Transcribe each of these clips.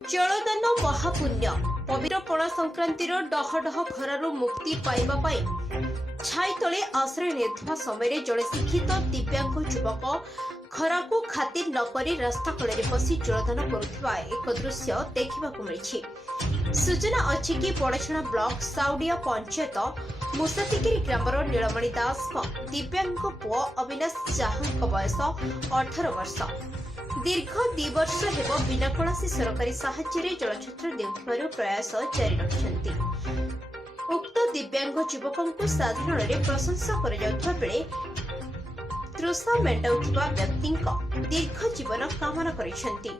जलदान महापुण्य पवित्र पणा संक्रांतिर डहडह घर मुक्ति पाइबा छाई तले आश्रय नेउथिबा समय जड़े शिक्षित दिव्यांग युवक घर को खातिर नक रास्ता कड़े बसी जलदान करुवा एक दृश्य देखा मिली। सूचना अच्छी कि बड़छणा ब्लॉक साउडिया पंचायत मुसातिगिरी ग्रामर नीलमणि दास दिव्यांग पुओ अविनाश साहू बयस 18 वर्ष। दीर्घ 2 वर्ष हेब बिना कौनसी सरकारी साहाय्य जलछत्र देउथिबारु प्रयास जारी रखिछन्ति। उक्त दिव्यांग युवकों को साधारण प्रशंसा कर जाउथबा बेले तृषा मेटाउथिबा व्यक्ति दीर्घ जीवन कामना करिसेंति।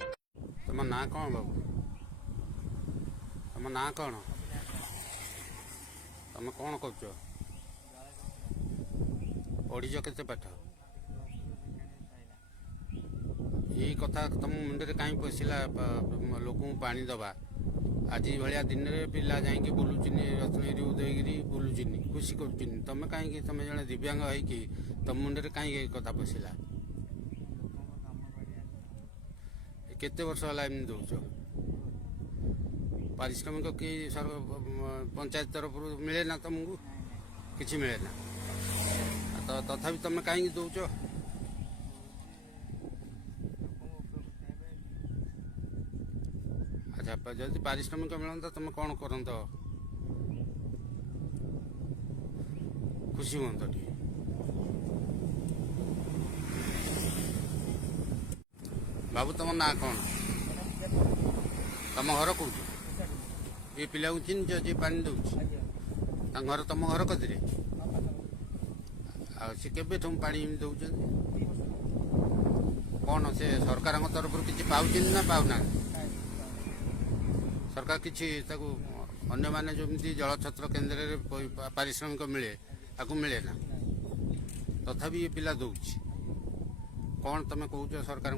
तम ना कोन बाबू तम ना कोन तम कोन करछो पढ़िज केते पाठ यही कथा तुम मुंडे कहीं पशिला लोक पानी दबा आज भाया दिन में पिला जाइए बुलूचि रत्नगिरी उदयगिरी बुलूचि खुशी कर तुम कहीं तुम जड़े दिव्यांग है तुम मुंडे कहीं कथा पशिला केते वर्ष है एम दौच पारिश्रमिक कि पंचायत तरफ मिले ना तुमको किसी मिले ना तो तथापि तुम कहीं दौच अच्छा जदि पारिश्रमिक मिलता तुम कौन करत खुशी हूँ टे बाबू तुम ना कौन तुम घर कौन ये पिला को चिन्ह जी पानी दौर घर तुम घर कदे आे तुम पानी दौरान कौन से सरकार तरफ किसी पाँच ना पाऊना सरकार किसी अन्य माने जमी जलछत्र केन्द्र पारिश्रमिक मिले आपको मिले ना तथापि ये पिला दौच कौन तुम कौच सरकार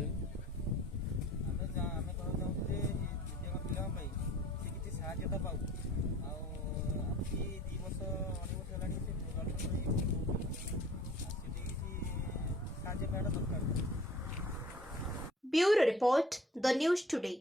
bureau report the news today.